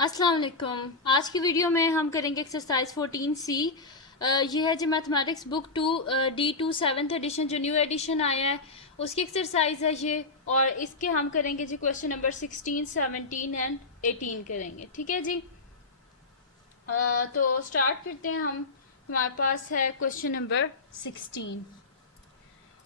अस्सलाम वालेकुम। आज की वीडियो में हम करेंगे एक्सरसाइज 14C। ये है जो mathematics book 2 D2 7th edition जो न्यू एडिशन आया है उसकी एक्सरसाइज है ये। और इसके हम करेंगे जी क्वेश्चन नंबर 16, 17 एंड 18 करेंगे। ठीक है जी। तो स्टार्ट करते हैं हम। हमारे पास है क्वेश्चन नंबर 16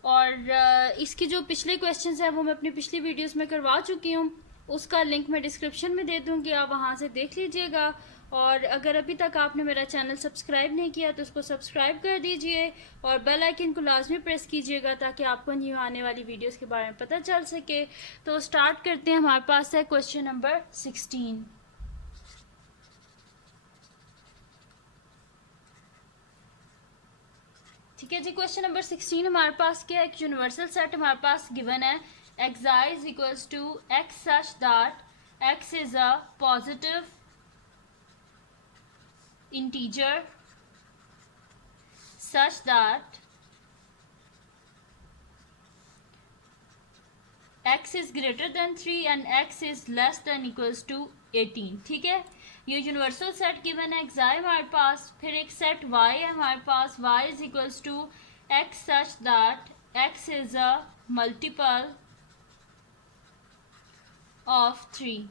और इसके जो पिछले क्वेश्चंस हैं वो मैं अपनी पिछली वीडियोस में करवा चुकी हूँ। उसका लिंक मैं डिस्क्रिप्शन में दे दूँगी, आप वहाँ से देख लीजिएगा। और अगर अभी तक आपने मेरा चैनल सब्सक्राइब नहीं किया तो उसको सब्सक्राइब कर दीजिए और बेल आइकन को लाजमी प्रेस कीजिएगा ताकि आपको न्यू आने वाली वीडियोस के बारे में पता चल सके। तो स्टार्ट करते हैं। हमारे पास है क्वेश्चन नंबर 16। ठीक है जी। क्वेश्चन नंबर 16 हमारे पास क्या है, एक यूनिवर्सल सेट हमारे पास गिवन है। xi is equals to x such that x is a positive integer such that x is greater than 3 and x is less than equals to 18। ठीक है, ये यूनिवर्सल सेट गिवन है xi हमारे पास। फिर एक सेट y है हमारे पास, y is equals to x such that x is a multiple of 3।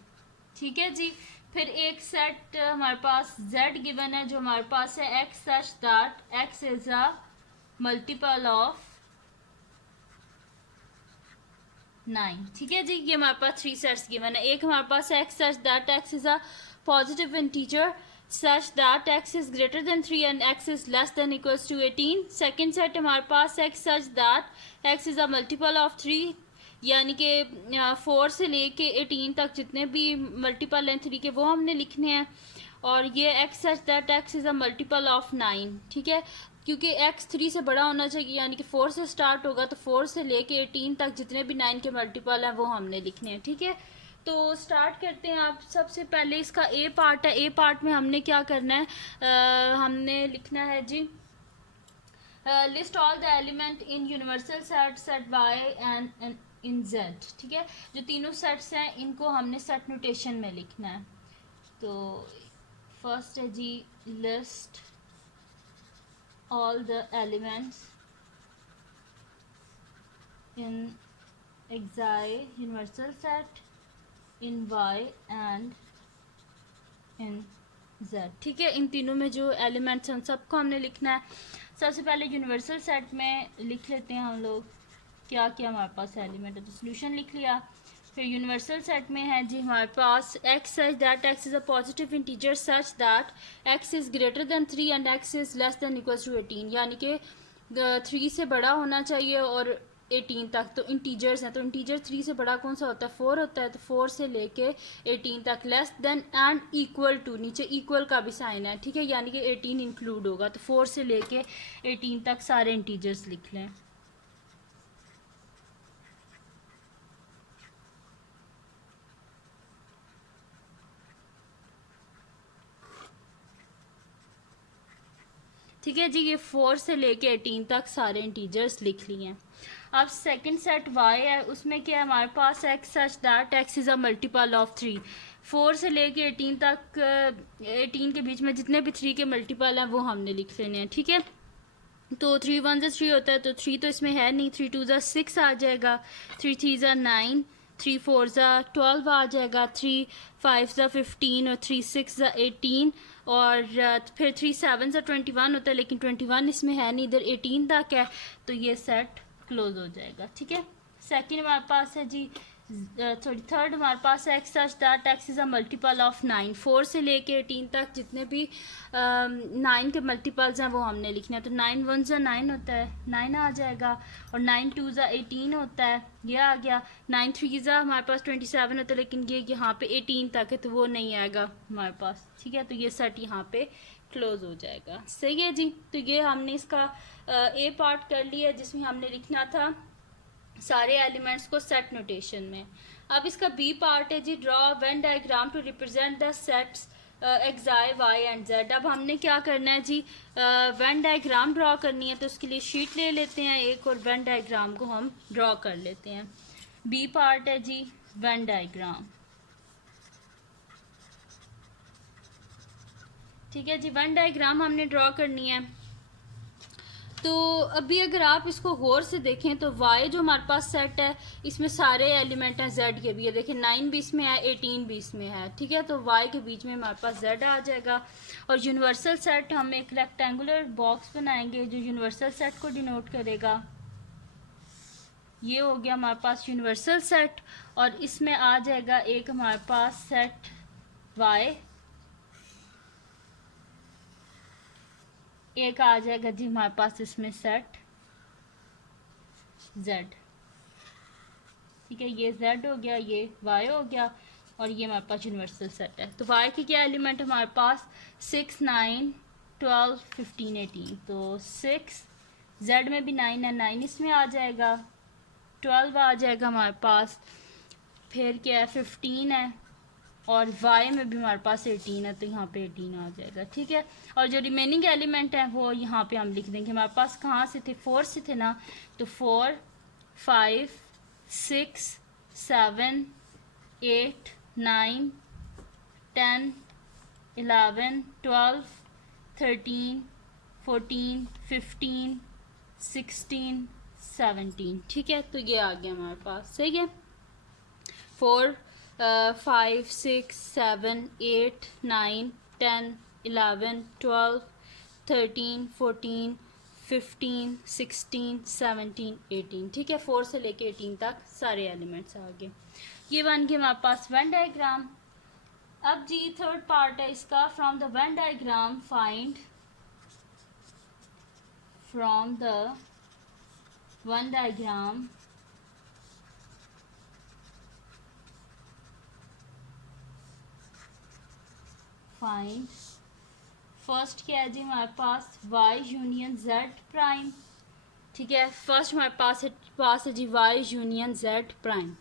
ठीक है जी। फिर एक सेट हमारे पास z गिवन है जो हमारे पास है x such that x is a multiple of 9। ठीक है जी। ये हमारे पास 3 सेट्स गिवन है। एक हमारे पास x such that x is a positive integer such that x is greater than 3 and x is less than equals to 18। Second set हमारे पास x such that x is a multiple of 3, यानी कि 4 से लेके 18 तक जितने भी multiple हैं 3 के वो हमने लिखने हैं। और ये x such that x is a multiple of 9। ठीक है, क्योंकि x 3 से बड़ा होना चाहिए, यानी कि 4 से स्टार्ट होगा तो 4 से लेके 18 तक जितने भी 9 के मल्टीपल हैं वो हमने लिखने हैं। ठीक है, तो स्टार्ट करते हैं। आप सबसे पहले इसका ए पार्ट है। ए पार्ट में हमने क्या करना है, हमने लिखना है जी list all the element in universal set set Y and in Z. ठीक है, जो तीनों सेट्स हैं इनको हमने सेट नोटेशन में लिखना है। तो फर्स्ट है जी list all the elements in xi universal set in y and in z। ठीक है, इन तीनों में जो एलिमेंट्स हैं उन सबको हमने लिखना है। सबसे पहले यूनिवर्सल सेट में लिख लेते हैं हम लोग क्या क्या हमारे पास एलिमेंट है। तो सोल्यूशन लिख लिया। फिर यूनिवर्सल सेट में है जी हमारे पास x such that x is a positive integer such that x is greater than 3 and x is less than equals to 18, यानी कि 3 से बड़ा होना चाहिए और 18 तक तो इंटीजर्स हैं। तो इंटीजर 3 से बड़ा कौन सा होता है, 4 होता है। तो 4 से लेके 18 तक less than and equal to, नीचे इक्वल का भी साइन है। ठीक है, यानी कि 18 इंक्लूड होगा। तो 4 से लेके 18 तक सारे इंटीजर्स लिख लें। ठीक है जी, ये 4 से लेके 18 तक सारे इंटीजर्स लिख लिए हैं। अब सेकंड सेट y है, उसमें क्या है हमारे पास x such that x is a multiple of 3। 4 से लेके 18 तक 18 के बीच में जितने भी 3 के मल्टीपल हैं वो हमने लिख लेने हैं। ठीक है, तो 3 1 से 3 होता है तो 3 तो इसमें है नहीं, 3 2 6 आ जाएगा, 3 3 9, 3 4 12 आ जाएगा, 3 5 15 और 3 6 18 और फिर 3 7 21 होता है, लेकिन 21 इसमें है नहीं, इधर 18 तक है तो ये सेट क्लोज हो जाएगा। ठीक है, सेकंड हमारे पास है जी थर्ड हमारे पास है x such that x is a multiple of 9। 4 से लेके 18 तक जितने भी 9 के मल्टीपल्स हैं वो हमने लिखने हैं। तो 9 1 9 होता है, 9 आ जाएगा, और 9 2 18 होता है, ये आ गया। 9 3 हमारे पास 27 होता है, लेकिन ये यहाँ पे 18 तक है तो वो नहीं आएगा हमारे पास। ठीक है, तो ये सेट यहाँ पे क्लोज हो जाएगा। सही है जी। तो ये हमने इसका ए पार्ट कर लिया जिसमें हमने लिखना था सारे एलिमेंट्स को सेट नोटेशन में। अब इसका बी पार्ट है जी draw Venn diagram to represent the sets X I Y and Z. अब हमने क्या करना है जी, वेन डायग्राम ड्रॉ करनी है तो उसके लिए शीट ले लेते हैं एक और वेन डायग्राम को हम ड्रॉ कर लेते हैं। बी पार्ट है जी वेन डायग्राम। ठीक है जी, वन डायग्राम हमने ड्रॉ करनी है। तो अभी अगर आप इसको गौर से देखें तो y जो हमारे पास सेट है इसमें सारे एलिमेंट हैं z के भी है। देखिए 9 भी इसमें है, 18 भी इसमें है। ठीक है, तो y के बीच में हमारे पास z आ जाएगा। और यूनिवर्सल सेट हम एक रेक्टेंगुलर बॉक्स बनाएंगे जो यूनिवर्सल सेट को डिनोट करेगा। ये हो गया हमारे पास यूनिवर्सल सेट। और इसमें आ जाएगा एक हमारे पास सेट y, एक आ जाएगा जी हमारे पास इसमें सेट z। ठीक है, ये z हो गया, ये y हो गया, और ये हमारे पास यूनिवर्सल सेट है। तो y के क्या एलिमेंट हमारे पास 6, 9, 12, 15, 18। तो 6 z में भी 9 है, 9 इसमें आ जाएगा, 12 आ जाएगा हमारे पास, फिर क्या है 15 है, और y में भी हमारे पास 18 है, तो यहाँ पे 18 आ जाएगा। ठीक है, और जो रिमेनिंग एलिमेंट है वो यहाँ पे हम लिख देंगे। हमारे पास कहाँ से थे, 4 से थे ना, तो 4, 5, 6, 7, 8, 9, 10, 11, 12, 13, 14, 15, 16, 17। ठीक है, तो ये आ गया हमारे पास। सही है, 4, 5, 6, 7, 8, 9, 10, 11, 12, 13, 14, 15, 16, 17, 18। ठीक है, 4 से लेके 18 तक सारे एलिमेंट्स आ गए। ये बन गया हमारे पास वेन डायग्राम। अब जी थर्ड पार्ट है इसका, from the Venn diagram find, from the one diagram find, first क्या है जी हमारे पास y यूनियन z प्राइम। ठीक है, फर्स्ट हमारे पास है जी y यूनियन z प्राइम,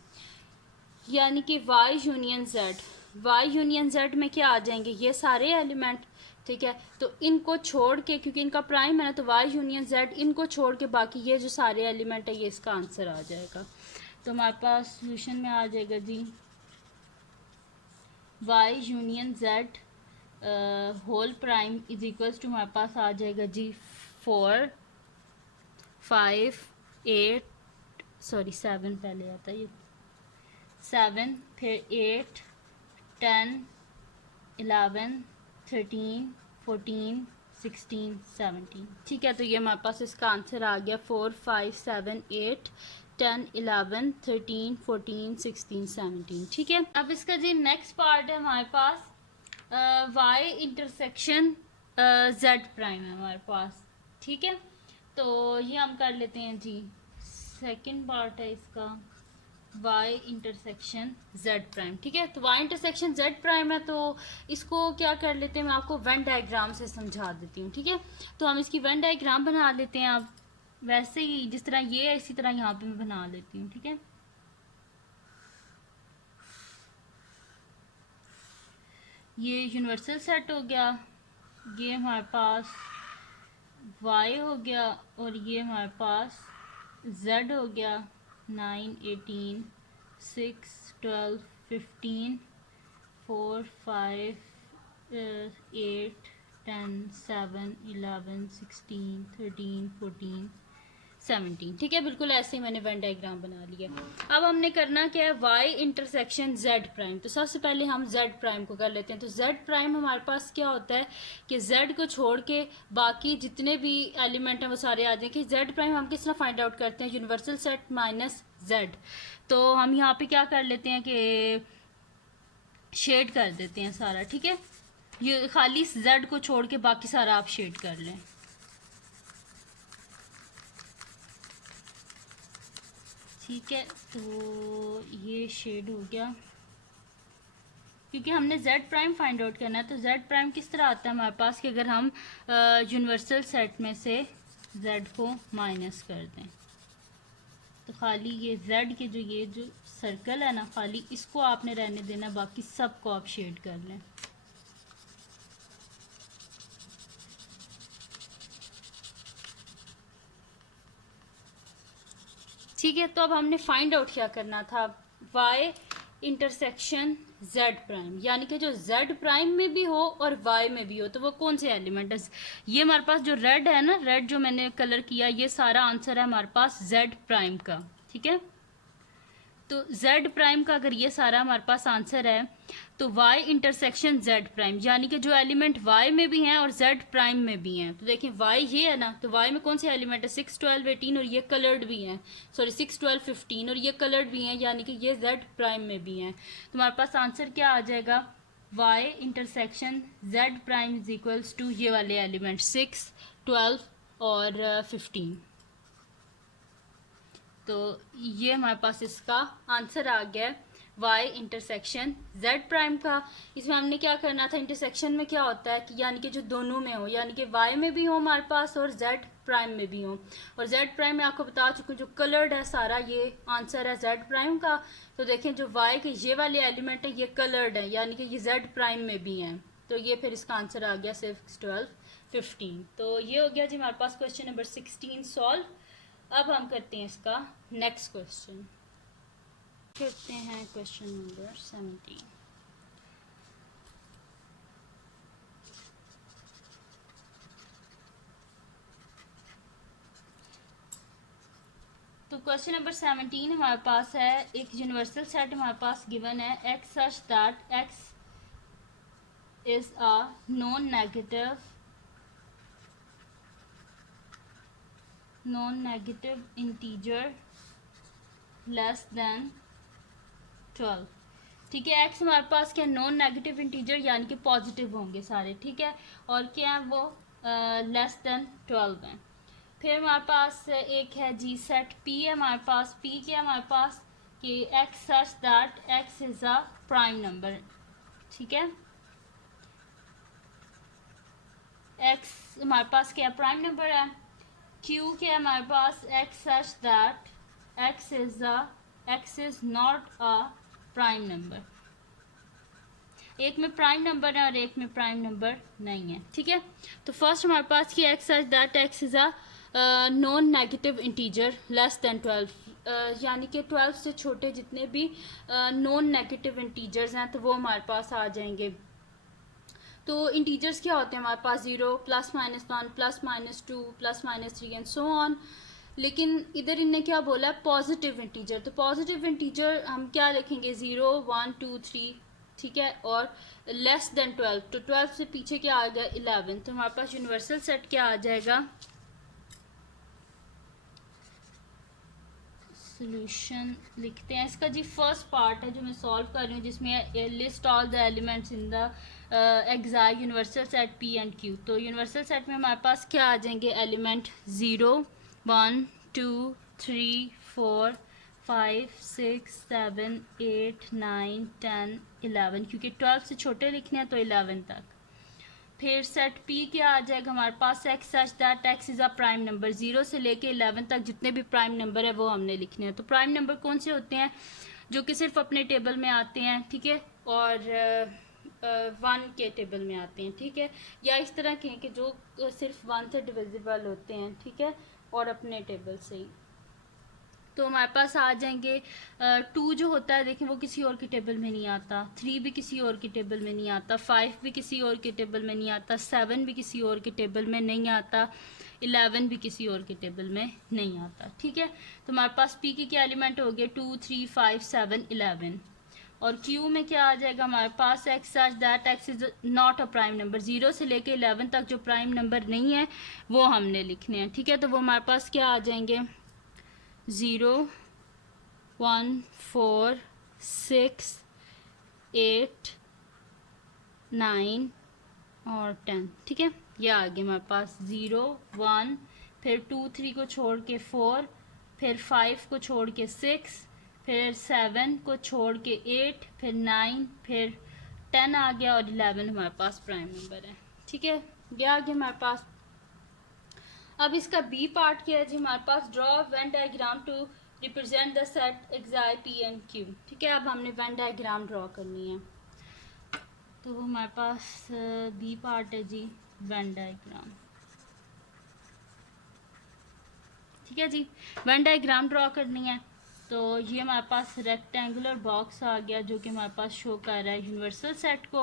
यानी कि y union z। y union z में क्या आ जाएंगे, ये सारे एलिमेंट। ठीक है, तो इनको छोड़ के, क्योंकि इनका प्राइम है ना, तो y यूनियन z, इनको छोड़ के बाकी ये जो सारे एलिमेंट है ये इसका आंसर आ जाएगा। तो हमारे पास सोल्यूशन में आ जाएगा जी y union z whole prime is equals to, हमारे पास आ जाएगा जी 4, 5, 8, सॉरी 7 पहले आता है, ये 7, फिर 8, 10, 11, 13, 14, 16, 17। ठीक है, तो ये हमारे पास इसका आंसर आ गया 4, 5, 7, 8, 10, 11, 13, 14, 16, 17। ठीक है, अब इसका जी नेक्स्ट पार्ट है हमारे पास y इंटरसेक्शन z प्राइम है हमारे पास। ठीक है, तो ये हम कर लेते हैं जी, सेकंड पार्ट है इसका y इंटरसेक्शन z प्राइम। ठीक है, तो y इंटरसेक्शन z प्राइम है, तो इसको क्या कर लेते हैं, मैं आपको वेन डायग्राम से समझा देती हूँ। ठीक है, तो हम इसकी वेन डायग्राम बना लेते हैं। अब वैसे ही जिस तरह ये है इसी तरह यहाँ पे मैं बना लेती हूँ। ठीक है, ये यूनिवर्सल सेट हो गया, ये हमारे पास y हो गया, और ये हमारे पास z हो गया, 9, 18, 6, 12, 15, 4, 5, 8, 10, 7, 11, 16, 13, 14, 17। ठीक है, बिल्कुल ऐसे ही मैंने वेन डायग्राम बना लिया। अब हमने करना क्या है, y इंटरसेक्शन z प्राइम। तो सबसे पहले हम z प्राइम को कर लेते हैं। तो z प्राइम हमारे पास क्या होता है कि z को छोड़ के बाकी जितने भी एलिमेंट हैं वो सारे आ जाएंगे। z प्राइम हम किस तरह फाइंड आउट करते हैं, यूनिवर्सल सेट माइनस z। तो हम यहाँ पे क्या कर लेते हैं कि शेड कर देते हैं सारा। ठीक है, ये खाली z को छोड़ के बाकी सारा आप शेड कर लें। ठीक है, तो ये शेड हो गया, क्योंकि हमने z प्राइम फाइंड आउट करना है। तो z प्राइम किस तरह आता है हमारे पास कि अगर हम यूनिवर्सल सेट में से z को माइनस कर दें, तो खाली ये z के ये जो सर्कल है ना, खाली इसको आपने रहने देना, बाकी सब को आप शेड कर लें। ठीक है, तो अब हमने फाइंड आउट क्या करना था, y इंटरसेक्शन z प्राइम, यानी कि जो z प्राइम में भी हो और y में भी हो, तो वो कौन से एलिमेंट है? ये हमारे पास जो रेड है ना, रेड जो मैंने कलर किया, ये सारा आंसर है हमारे पास z प्राइम का। ठीक है, तो z प्राइम का अगर ये सारा हमारे पास आंसर है तो y इंटरसेक्शन z प्राइम, यानी कि जो एलिमेंट y में भी हैं और z प्राइम में भी हैं। तो देखें y ये है ना, तो y में कौन से एलिमेंट है? 6, 12, 18 और ये कलर्ड भी हैं, सॉरी 6, 12, 15 और ये कलर्ड भी हैं, यानी कि ये z प्राइम में भी हैं। तो हमारे पास आंसर क्या आ जाएगा? y intersection z prime is equals to ये वाले एलिमेंट 6, 12 और 15। तो ये हमारे पास इसका आंसर आ गया y इंटरसेक्शन z प्राइम का। इसमें हमने क्या करना था? इंटरसेक्शन में क्या होता है कि यानी कि जो दोनों में हो, यानी कि y में भी हो हमारे पास और z प्राइम में भी हो। और z प्राइम में आपको बता चुकी हूँ जो कलर्ड है सारा, ये आंसर है z प्राइम का। तो देखें जो y के ये वाले एलिमेंट है ये कलर्ड है, यानी कि ये z प्राइम में भी हैं। तो ये फिर इसका आंसर आ गया 6, 12, 15। तो ये हो गया जी हमारे पास क्वेश्चन नंबर 16 सॉल्व। अब हम करते हैं इसका नेक्स्ट क्वेश्चन, करते हैं क्वेश्चन नंबर 17। तो क्वेश्चन नंबर 17 हमारे पास है, एक यूनिवर्सल सेट हमारे पास गिवन है, x such that x is a non negative integer less than 12। ठीक है, x हमारे पास क्या, नॉन नेगेटिव इंटीजर यानी कि पॉजिटिव होंगे सारे। ठीक है, और क्या है वो, लेस देन 12 है। फिर हमारे पास एक है जी सेट p है हमारे पास। p क्या है हमारे पास कि x such that x is a prime number. ठीक है, x हमारे पास क्या प्राइम नंबर है। q क्या है हमारे पास, x such that x is not a prime number. एक में प्राइम नंबर है और एक में प्राइम नंबर नहीं है। ठीक है, तो फर्स्ट हमारे पास कि x such that x is a non negative integer less than 12, यानी कि 12 से छोटे जितने भी नॉन नेगेटिव इंटीजर्स हैं तो वो हमारे पास आ जाएंगे। तो इंटीजर्स क्या होते हैं हमारे पास, 0, +-1, +-2, +-3 एंड सो ऑन। लेकिन इधर इनने क्या बोला है, पॉजिटिव इंटीजर। तो पॉजिटिव इंटीजर हम क्या लिखेंगे, 0, 1, 2, 3। ठीक है, और लेस देन 12, तो 12 से पीछे क्या आ गया, 11। तो हमारे पास यूनिवर्सल सेट क्या आ जाएगा, सोल्यूशन लिखते हैं इसका जी। फर्स्ट पार्ट है जो मैं सॉल्व कर रही हूँ, जिसमें list all the elements in the exact universal set p and q। तो यूनिवर्सल सेट में हमारे पास क्या आ जाएंगे एलिमेंट, 0, 1, 2, 3, 4, 5, 6, 7, 8, 9, 10, 11, क्योंकि 12 से छोटे लिखने हैं तो 11 तक। फिर सेट p क्या आ जाएगा हमारे पास, x such that x is a prime number. 0 से लेके 11 तक जितने भी प्राइम नंबर है वो हमने लिखने हैं। तो प्राइम नंबर कौन से होते हैं, जो कि सिर्फ अपने टेबल में आते हैं। ठीक है, और 1 के टेबल में आते हैं। ठीक है, या इस तरह के हैं कि जो सिर्फ 1 से डिविजिबल होते हैं। ठीक है, और अपने टेबल से ही। तो हमारे पास आ जाएंगे 2 जो होता है, देखें वो किसी और की टेबल में नहीं आता। 3 भी किसी और की टेबल में नहीं आता। 5 भी किसी और के टेबल में नहीं आता। 7 भी किसी और के टेबल में नहीं आता। 11 भी किसी और के टेबल में नहीं आता। ठीक है, तो हमारे पास p के क्या एलिमेंट हो गए, 2, 3, 5, 7, 11। और q में क्या आ जाएगा हमारे पास, x such that x is not a prime number. 0 से लेके 11 तक जो प्राइम नंबर नहीं है वो हमने लिखने हैं। ठीक है, तो वो हमारे पास क्या आ जाएंगे, 0, 1, 4, 6, 8, 9 और 10। ठीक है, ये आ गया हमारे पास 0, 1, फिर 2, 3 को छोड़ के 4, फिर 5 को छोड़ के 6, फिर 7 को छोड़ के 8, फिर 9, फिर 10 आ गया और 11 हमारे पास प्राइम नंबर है। ठीक है, ये आ गया हमारे पास। अब इसका बी पार्ट क्या है जी हमारे पास, draw Venn diagram to represent the set X I P and Q. ठीक है, अब हमने वेन डायग्राम ड्रॉ करनी है। तो वो हमारे पास बी पार्ट है जी, वेन डायग्राम। ठीक है जी, वेन डायग्राम ड्रॉ करनी है। तो ये हमारे पास रेक्टेंगुलर बॉक्स आ गया जो कि हमारे पास शो कर रहा है यूनिवर्सल सेट को।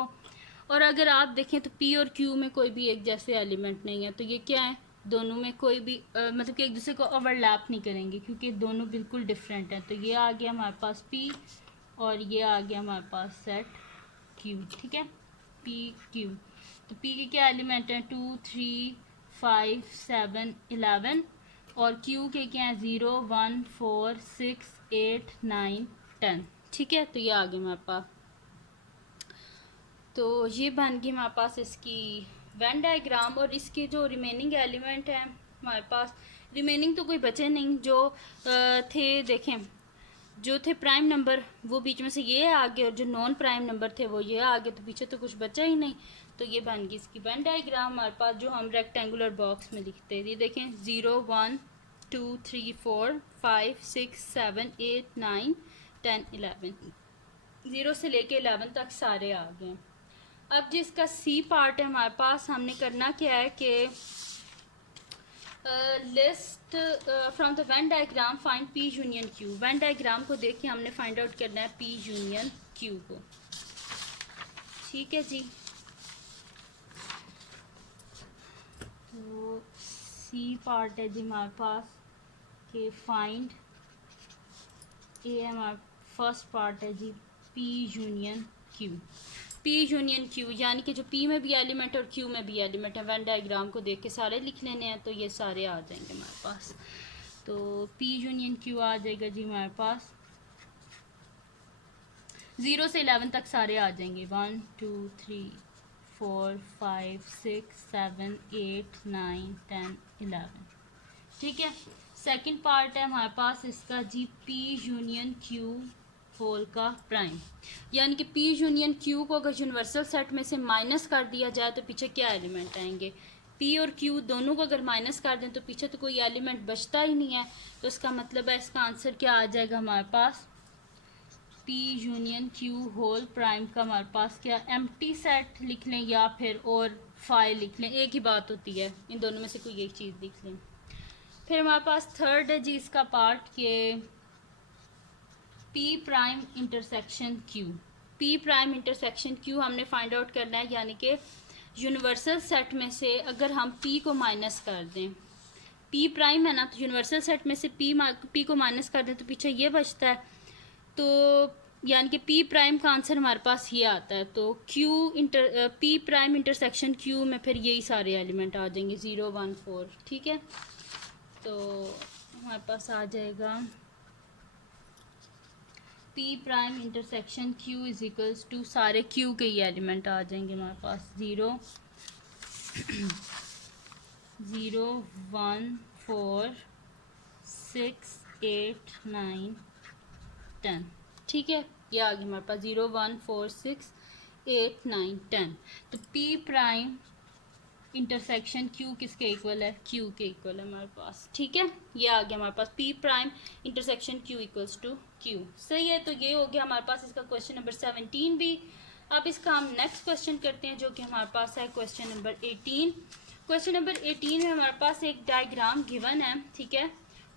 और अगर आप देखें तो पी और क्यू में कोई भी एक जैसे एलिमेंट नहीं है, तो ये क्या है, दोनों में कोई भी मतलब कि एक दूसरे को ओवरलैप नहीं करेंगे क्योंकि दोनों बिल्कुल डिफरेंट हैं। तो ये आ गया हमारे पास पी और ये आ गया हमारे पास सेट क्यू, ठीक है, पी क्यू। तो पी के क्या एलिमेंट हैं, 2 3 5 7 11 और क्यू के क्या हैं, 0 1 4 6 8 9 10, ठीक है। तो ये आ गया हमारे पास। तो ये बन गई हमारे पास इसकी वेन डायग्राम। और इसके जो रिमेनिंग एलिमेंट हैं हमारे पास, रिमेनिंग तो कोई बचे नहीं, जो थे देखें, जो थे प्राइम नंबर वो बीच में से ये आ गए और जो नॉन प्राइम नंबर थे वो ये आ गए, तो पीछे तो कुछ बचा ही नहीं। तो ये बन गई इसकी वेन डायग्राम हमारे पास जो हम रेक्टेंगुलर बॉक्स में लिखते थे। देखें 0 1 2 3 4 5 6 7 8 9 10 11, 0 से लेके 11 तक सारे आ गए। अब जिसका सी पार्ट है हमारे पास, हमने करना क्या है कि list from the Venn diagram find P union Q. Venn diagram को देख के हमने फाइंड आउट करना है पी यूनियन क्यू को, ठीक है जी। तो सी पार्ट है जी हमारे पास कि फाइंड, ए हमारा फर्स्ट पार्ट है जी P union Q. P union Q यानी कि जो पी में भी एलिमेंट और क्यू में भी एलिमेंट है, वेन डायग्राम को देख के सारे लिख लेने हैं, तो ये सारे आ जाएंगे हमारे पास। तो पी यूनियन क्यू आ जाएगा जी हमारे पास, 0 से 11 तक सारे आ जाएंगे, 1 2 3 4 5 6 7 8 9 10 11, ठीक है। सेकंड पार्ट है हमारे पास इसका जी पी यूनियन क्यू होल का प्राइम, यानी कि पी यूनियन क्यू को अगर यूनिवर्सल सेट में से माइनस कर दिया जाए तो पीछे क्या एलिमेंट आएंगे, पी और क्यू दोनों को अगर माइनस कर दें तो पीछे तो कोई एलिमेंट बचता ही नहीं है। तो इसका मतलब है इसका आंसर क्या आ जाएगा हमारे पास, P union Q whole prime का हमारे पास क्या एम्प्टी सेट लिख लें या फिर और फाइल लिख लें, एक ही बात होती है, इन दोनों में से कोई एक चीज़ लिख लें। फिर हमारे पास थर्ड है जी इसका पार्ट के P prime intersection Q. P prime intersection Q हमने फाइंड आउट करना है, यानी कि यूनिवर्सल सेट में से अगर हम पी को माइनस कर दें, पी प्राइम है ना, तो यूनिवर्सल सेट में से पी को माइनस कर दें तो पीछे ये बचता है, तो यानी कि पी प्राइम का आंसर हमारे पास ये आता है। तो पी प्राइम इंटरसेक्शन क्यू में फिर यही सारे एलिमेंट आ जाएंगे 0 1 4, ठीक है। तो हमारे पास आ जाएगा P prime intersection Q is equals to, सारे क्यू के ही एलिमेंट आ जाएंगे हमारे पास, 0 0 1 4 6 8 9 10, ठीक है। ये आ गया हमारे पास 0 1 4 6 8 9 10। तो पी प्राइम इंटरसेक्शन क्यू किसके इक्वल है, क्यू के इक्वल है हमारे पास, ठीक है। ये आ गया हमारे पास P prime intersection Q equals to Q, सही है। तो ये हो गया हमारे पास इसका क्वेश्चन नंबर 17 भी। अब इसका हम नेक्स्ट क्वेश्चन करते हैं जो कि हमारे पास है क्वेश्चन नंबर 18। क्वेश्चन नंबर 18 में हमारे पास एक डायग्राम गिवन है, ठीक है,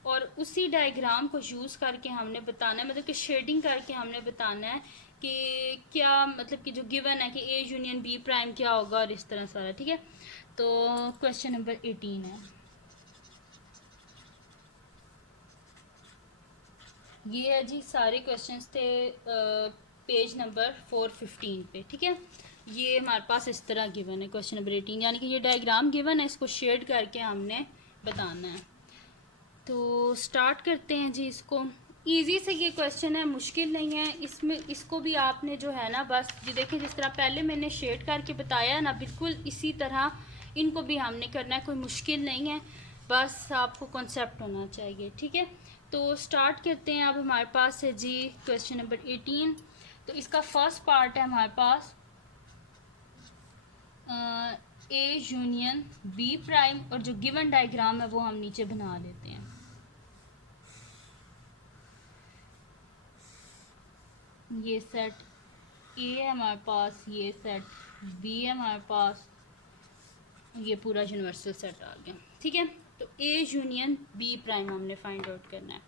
और उसी डायग्राम को यूज़ करके हमने बताना है, मतलब कि शेडिंग करके हमने बताना है कि क्या मतलब कि जो गिवन है कि ए यूनियन बी प्राइम क्या होगा और इस तरह सारा, ठीक है। तो क्वेश्चन नंबर 18 है, ये है जी, सारे क्वेश्चंस थे पेज नंबर 415 पे, ठीक है। ये हमारे पास इस तरह गिवन है क्वेश्चन नंबर 18, यानी कि ये डायग्राम गिवन है, इसको शेड करके हमने बताना है। तो स्टार्ट करते हैं जी इसको। इजी से ये क्वेश्चन है, मुश्किल नहीं है इसमें, इसको भी आपने जो है ना बस ये देखिए जिस तरह पहले मैंने शेड करके बताया ना, बिल्कुल इसी तरह इनको भी हमने करना है, कोई मुश्किल नहीं है, बस आपको कॉन्सेप्ट होना चाहिए, ठीक है। तो स्टार्ट करते हैं। अब हमारे पास है जी क्वेश्चन नंबर 18। तो इसका फर्स्ट पार्ट है हमारे पास ए यूनियन बी प्राइम, और जो गिवन डायग्राम है वो हम नीचे बना लेते हैं। ये सेट ए है हमारे पास, ये सेट बी है हमारे पास, ये पूरा यूनिवर्सल सेट आ गया, ठीक है। तो ए यूनियन बी प्राइम हमने फाइंड आउट करना है।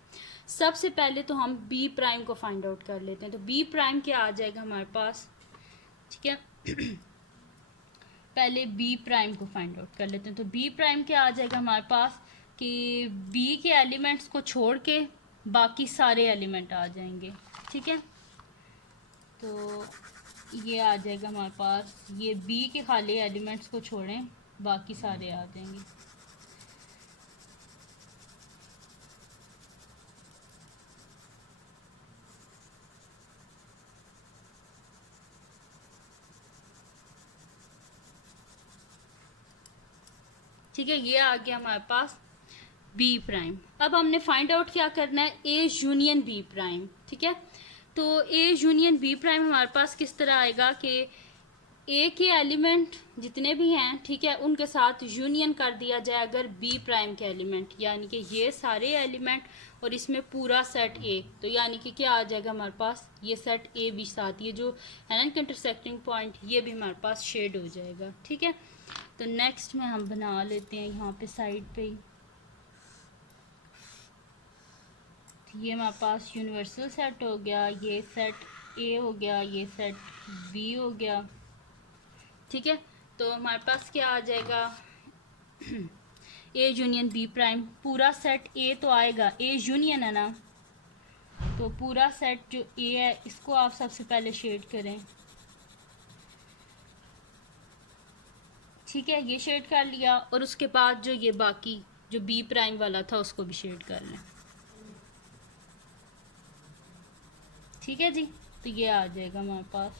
सबसे पहले तो हम बी प्राइम को फाइंड आउट कर लेते हैं। तो बी प्राइम क्या आ जाएगा हमारे पास, ठीक है। पहले बी प्राइम को फाइंड आउट कर लेते हैं। तो बी प्राइम क्या आ जाएगा हमारे पास कि बी के एलिमेंट्स को छोड़ के बाकी सारे एलिमेंट आ जाएंगे, ठीक है। तो ये आ जाएगा हमारे पास, ये बी के खाली एलिमेंट्स को छोड़ें बाकी सारे आ जाएंगे। ठीक है, ये आ गया हमारे पास बी प्राइम। अब हमने फाइंड आउट क्या करना है, ए यूनियन बी प्राइम, ठीक है। तो ए यूनियन बी प्राइम हमारे पास किस तरह आएगा कि ए के एलिमेंट जितने भी हैं, ठीक है, उनके साथ यूनियन कर दिया जाए अगर बी प्राइम के एलिमेंट, यानी कि ये सारे एलिमेंट और इसमें पूरा सेट ए। तो यानी कि क्या आ जाएगा हमारे पास, ये सेट ए भी साथ, ये जो है ना इंटरसेक्टिंग पॉइंट, ये भी हमारे पास शेड हो जाएगा, ठीक है। तो नेक्स्ट में हम बना लेते हैं यहाँ पे साइड पे ही, ये हमारे पास यूनिवर्सल सेट हो गया, ये सेट ए हो गया, ये सेट बी हो गया, ठीक है। तो हमारे पास क्या आ जाएगा, ए यूनियन बी प्राइम, पूरा सेट ए तो आएगा, ए यूनियन है ना, तो पूरा सेट जो ए है इसको आप सबसे पहले शेड करें, ठीक है, ये शेड कर लिया। और उसके बाद जो ये बाकी जो बी प्राइम वाला था उसको भी शेड कर लें, ठीक है जी। तो ये आ जाएगा हमारे पास,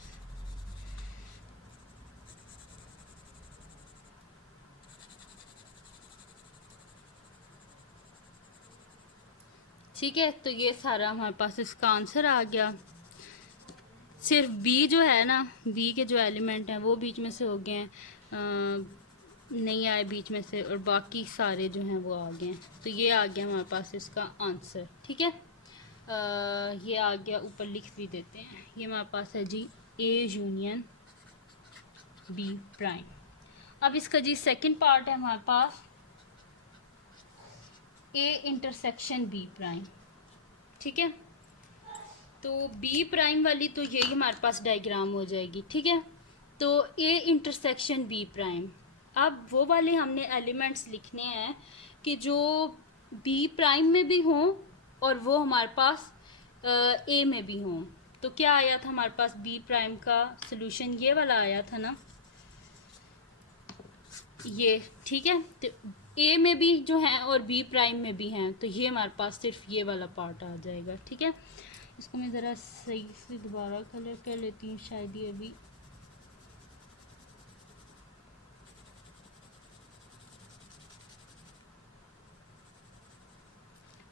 ठीक है। तो ये सारा हमारे पास इसका आंसर आ गया। सिर्फ बी जो है ना, बी के जो एलिमेंट हैं वो बीच में से हो गए हैं, नहीं आए बीच में से, और बाकी सारे जो हैं वो आ गए हैं। तो ये आ गया हमारे पास इसका आंसर, ठीक है। ये आ गया, ऊपर लिख भी देते हैं, ये हमारे पास है जी ए यूनियन बी प्राइम। अब इसका जी सेकंड पार्ट है हमारे पास ए इंटरसेक्शन बी प्राइम, ठीक है। तो बी प्राइम वाली तो यही हमारे पास डायग्राम हो जाएगी, ठीक है। तो ए इंटरसेक्शन बी प्राइम, अब वो वाले हमने एलिमेंट्स लिखने हैं कि जो बी प्राइम में भी हों और वो हमारे पास ए में भी हों। तो क्या आया था हमारे पास बी प्राइम का सलूशन, ये वाला आया था ना, ये, ठीक है। तो ए में भी जो हैं और बी प्राइम में भी हैं, तो ये हमारे पास सिर्फ ये वाला पार्ट आ जाएगा, ठीक है। इसको मैं ज़रा सही से दोबारा कलर कर लेती हूँ, शायद ये अभी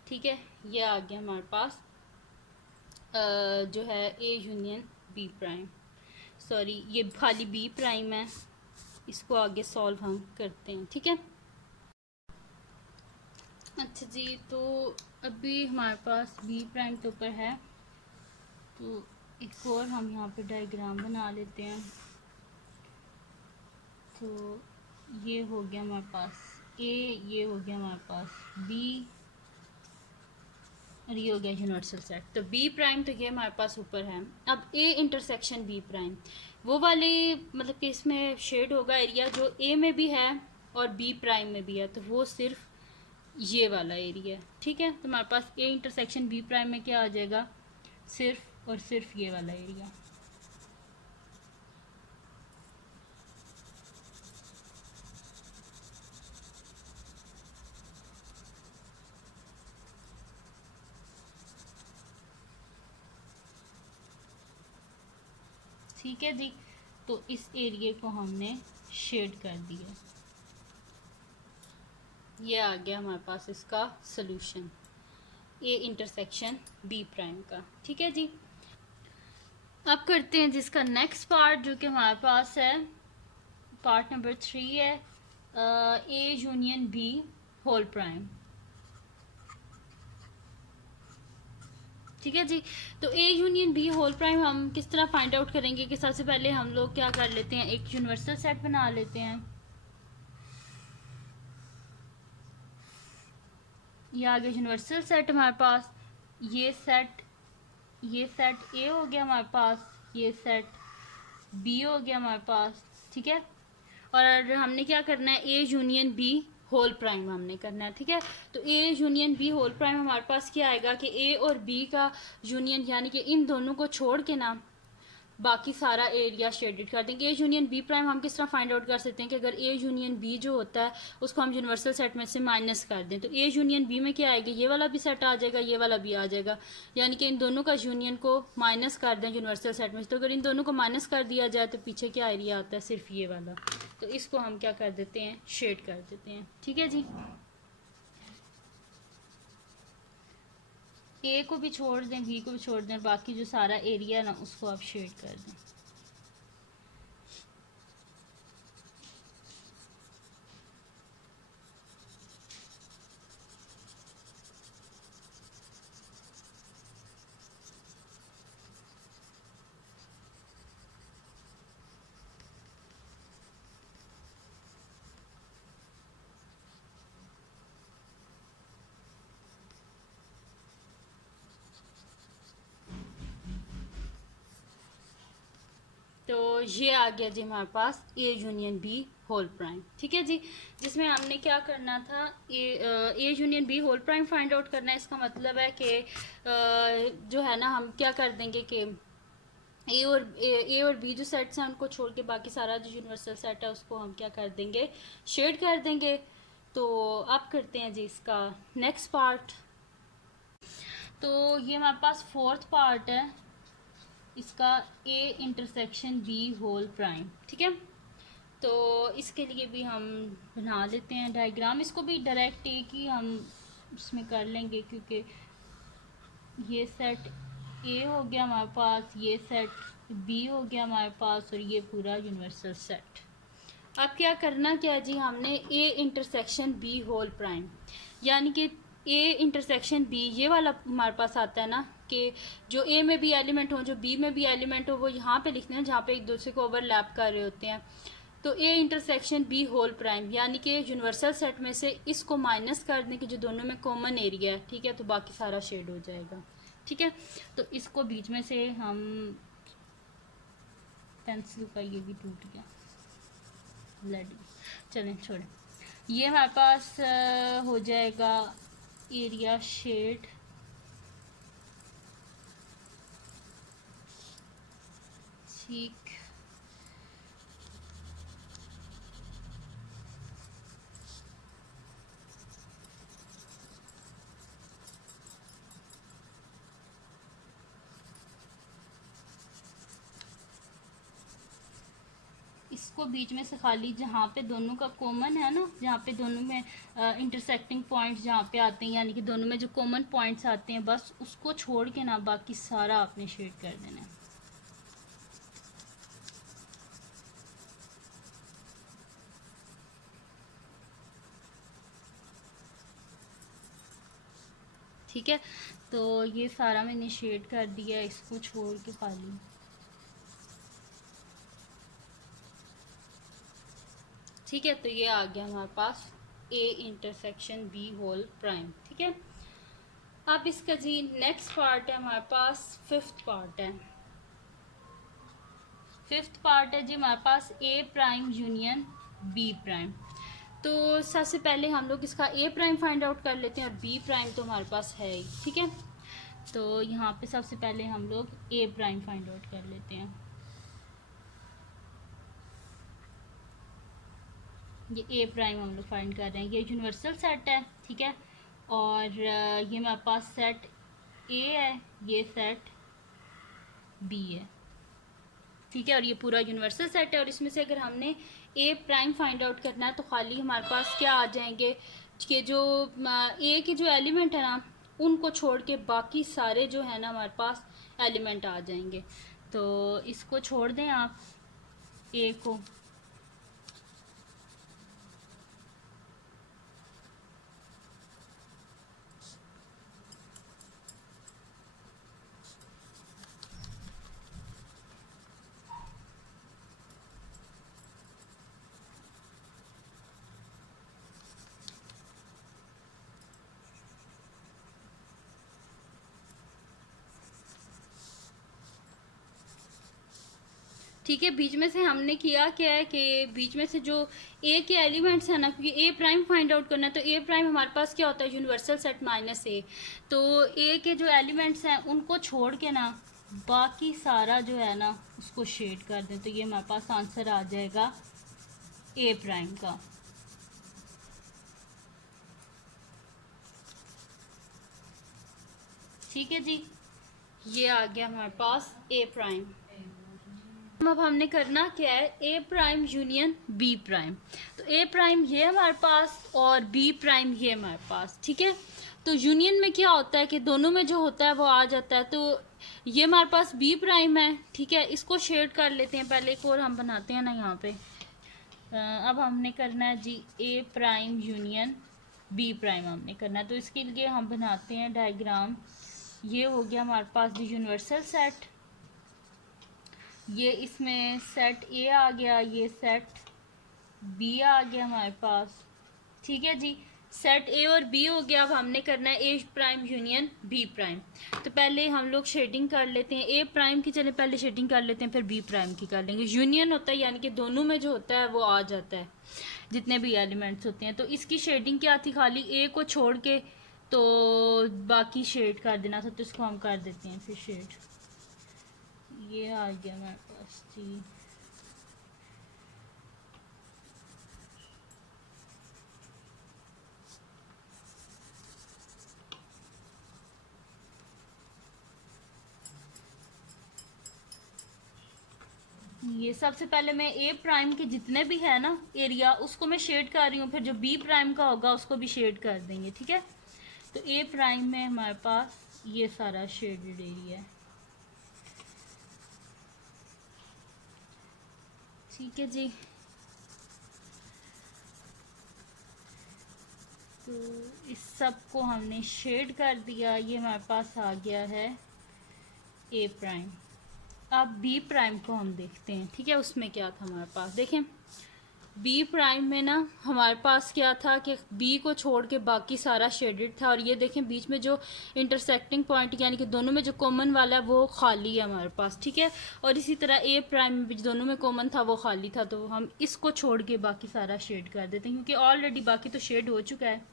ठीक है। ये आ गया हमारे पास जो है A union B prime, sorry ये खाली बी प्राइम है, इसको आगे सॉल्व हम करते हैं, ठीक है। अच्छा जी, तो अभी हमारे पास बी प्राइम के ऊपर है, तो एक और हम यहाँ पे डायग्राम बना लेते हैं। तो ये हो गया हमारे पास ए, ये हो गया हमारे पास बी, और ये हो गया यूनिवर्सल सेट। तो बी प्राइम तो ये हमारे पास ऊपर है। अब ए इंटरसेक्शन बी प्राइम, वो वाले मतलब कि इसमें शेड होगा एरिया जो ए में भी है और बी प्राइम में भी है, तो वो सिर्फ ये वाला एरिया, ठीक है। तो हमारे पास ए इंटरसेक्शन बी प्राइम में क्या आ जाएगा, सिर्फ और सिर्फ ये वाला एरिया, ठीक है जी। तो इस एरिया को हमने शेड कर दिया, ये आ गया हमारे पास इसका solution A intersection B prime का, ठीक है जी। अब करते हैं जिसका नेक्स्ट पार्ट जो कि हमारे पास है पार्ट नंबर 3 है A union B whole prime, ठीक है जी। तो A union B whole prime हम किस तरह फाइंड आउट करेंगे कि सबसे पहले हम लोग क्या कर लेते हैं, एक यूनिवर्सल सेट बना लेते हैं। ये आ गया यूनिवर्सल सेट हमारे पास। ये सेट ए हो गया हमारे पास, ये सेट बी हो गया हमारे पास, ठीक है। और हमने क्या करना है, A union B whole prime हमने करना है, ठीक है। तो A union B whole prime हमारे पास क्या आएगा कि ए और बी का यूनियन, यानी कि इन दोनों को छोड़ के ना बाकी सारा एरिया शेडेड कर देंगे। ए यूनियन बी प्राइम हम किस तरह फाइंड आउट कर सकते हैं कि अगर ए यूनियन बी जो होता है उसको हम यूनिवर्सल सेट में से माइनस कर दें, तो ए यूनियन बी में क्या आएगा, ये वाला भी सेट आ जाएगा, ये वाला भी आ जाएगा, यानी कि इन दोनों का यूनियन को माइनस कर दें यूनिवर्सल सेट में। तो अगर इन दोनों को माइनस कर दिया जाए तो पीछे क्या एरिया आता है, सिर्फ ये वाला। तो इसको हम क्या कर देते हैं, शेड कर देते हैं, ठीक है जी। ए को भी छोड़ दें, बी को भी छोड़ दें, बाकी जो सारा एरिया है ना उसको आप शेड कर दें। तो ये आ गया जी हमारे पास A union B whole prime, ठीक है जी। जिसमें हमने क्या करना था, A union B whole prime find out करना है। इसका मतलब है कि जो है ना हम क्या कर देंगे कि ए और बी जो सेट्स हैं उनको छोड़ के बाकी सारा जो यूनिवर्सल सेट है उसको हम क्या कर देंगे, शेड कर देंगे। तो अब करते हैं जी इसका नेक्स्ट पार्ट। तो ये हमारे पास फोर्थ पार्ट है इसका, A intersection B whole prime, ठीक है। तो इसके लिए भी हम बना लेते हैं डायग्राम। इसको भी डायरेक्ट एक ही हम इसमें कर लेंगे, क्योंकि ये सेट ए हो गया हमारे पास, ये सेट बी हो गया हमारे पास, और ये पूरा यूनिवर्सल सेट। अब क्या करना क्या है जी, हमने A intersection B whole prime, यानी कि ए इंटरसेक्शन बी ये वाला हमारे पास आता है ना, कि जो ए में भी एलिमेंट हो जो बी में भी एलिमेंट हो वो यहाँ पे लिखना है जहाँ पे एक दूसरे को ओवरलैप कर रहे होते हैं। तो A intersection B whole prime, यानी कि यूनिवर्सल सेट में से इसको माइनस कर दें कि जो दोनों में कॉमन एरिया है, ठीक है। तो बाकी सारा शेड हो जाएगा, ठीक है। तो इसको बीच में से हम, पेंसिल का ये भी टूट गया, चलें छोड़ें। ये हमारे पास हो जाएगा एरिया शेड, ठीक। इसको बीच में से खाली जहाँ पे दोनों का कॉमन है ना, जहाँ पे दोनों में इंटरसेक्टिंग पॉइंट्स जहाँ पे आते हैं, यानी कि दोनों में जो कॉमन पॉइंट्स आते हैं, बस उसको छोड़ के ना बाकी सारा आपने शेड कर देना है। ठीक है, तो ये सारा मैंने शेड कर दिया, इसको छोड़ के खाली। ठीक है, तो ये आ गया हमारे पास A intersection B whole prime, ठीक है। अब इसका जी नेक्स्ट पार्ट है हमारे पास, फिफ्थ पार्ट है। फिफ्थ पार्ट है जी हमारे पास A prime union B prime. तो सबसे पहले हम लोग इसका ए प्राइम फाइंड आउट कर लेते हैं, और बी प्राइम तो हमारे पास है ही, ठीक है। तो यहाँ पे सबसे पहले हम लोग ए प्राइम फाइंड आउट कर लेते हैं। ये ए प्राइम हम लोग फाइंड कर रहे हैं, ये यूनिवर्सल सेट है, ठीक है। और ये हमारे पास सेट ए है, ये सेट बी है, ठीक है। और ये पूरा यूनिवर्सल सेट है, और इसमें से अगर हमने ए प्राइम फाइंड आउट करना है तो खाली हमारे पास क्या आ जाएंगे कि जो ए के जो एलिमेंट है ना उनको छोड़ के बाकी सारे जो है ना हमारे पास एलिमेंट आ जाएंगे। तो इसको छोड़ दें आप ए को, ठीक है, बीच में से हमने किया क्या है कि बीच में से जो ए के एलिमेंट्स हैं ना, क्योंकि ए प्राइम फाइंड आउट करना है तो ए प्राइम हमारे पास क्या होता है, यूनिवर्सल सेट माइनस ए। तो ए के जो एलिमेंट्स हैं उनको छोड़ के ना बाकी सारा जो है ना उसको शेड कर दें, तो ये हमारे पास आंसर आ जाएगा ए प्राइम का। ठीक है जी, ये आ गया हमारे पास ए प्राइम। अब हमने करना क्या है, A prime union B prime. तो ए प्राइम ये हमारे पास और बी प्राइम ये हमारे पास। ठीक है, तो यूनियन में क्या होता है कि दोनों में जो होता है वो आ जाता है। तो ये हमारे पास बी प्राइम है। ठीक है, इसको शेड कर लेते हैं, पहले एक और हम बनाते हैं ना यहाँ पे। अब हमने करना है जी ए प्राइम यूनियन बी प्राइम हमने करना है। तो इसके लिए हम बनाते हैं डायग्राम। ये हो गया हमारे पास जो यूनिवर्सल सेट, ये इसमें सेट ए आ गया, ये सेट बी आ गया हमारे पास। ठीक है जी, सेट ए और बी हो गया। अब हमने करना है A prime union B prime. तो पहले हम लोग शेडिंग कर लेते हैं ए प्राइम की, चले पहले शेडिंग कर लेते हैं, फिर बी प्राइम की कर लेंगे। यूनियन होता है यानी कि दोनों में जो होता है वो आ जाता है, जितने भी एलिमेंट्स होते हैं। तो इसकी शेडिंग क्या थी, खाली ए को छोड़ के तो बाकी शेड कर देना था, तो इसको हम कर देते हैं फिर शेड। ये आ गया हमारे पास जी। ये सबसे पहले मैं ए प्राइम के जितने भी है ना एरिया उसको मैं शेड कर रही हूँ, फिर जो बी प्राइम का होगा उसको भी शेड कर देंगे। ठीक है, तो ए प्राइम में हमारे पास ये सारा शेडेड एरिया है। ठीक है जी, तो इस सब को हमने शेड कर दिया। ये हमारे पास आ गया है ए प्राइम। अब बी प्राइम को हम देखते हैं। ठीक है, उसमें क्या था हमारे पास, देखें बी प्राइम में ना हमारे पास क्या था कि बी को छोड़ के बाकी सारा शेडेड था। और ये देखें बीच में जो इंटरसेक्टिंग पॉइंट यानी कि दोनों में जो कॉमन वाला है वो खाली है हमारे पास। ठीक है, और इसी तरह ए प्राइम में भी दोनों में कॉमन था वो खाली था, तो हम इसको छोड़ के बाकी सारा शेड कर देते हैं, क्योंकि ऑलरेडी बाकी तो शेड हो चुका है।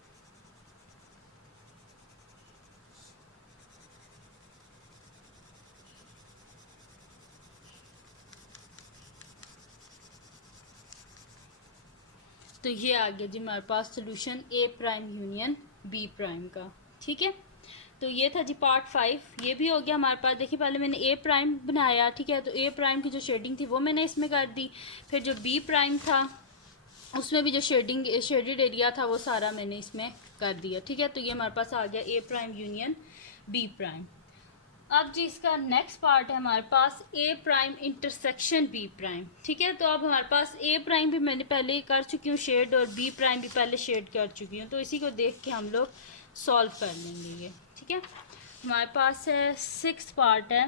तो ये आ गया जी हमारे पास सोल्यूशन ए प्राइम यूनियन बी प्राइम का। ठीक है, तो ये था जी पार्ट 5, ये भी हो गया हमारे पास। देखिए पहले मैंने ए प्राइम बनाया। ठीक है, तो ए प्राइम की जो शेडिंग थी वो मैंने इसमें कर दी। फिर जो बी प्राइम था उसमें भी जो शेडेड एरिया था वो सारा मैंने इसमें कर दिया। ठीक है, तो ये हमारे पास आ गया ए प्राइम यूनियन बी प्राइम। अब जी इसका नेक्स्ट पार्ट है हमारे पास A prime intersection B prime. ठीक है, तो अब हमारे पास ए प्राइम भी मैंने पहले कर चुकी हूँ शेड, और बी प्राइम भी पहले शेड कर चुकी हूँ। तो इसी को देख के हम लोग सॉल्व कर लेंगे ये। ठीक है, हमारे पास है 6 पार्ट है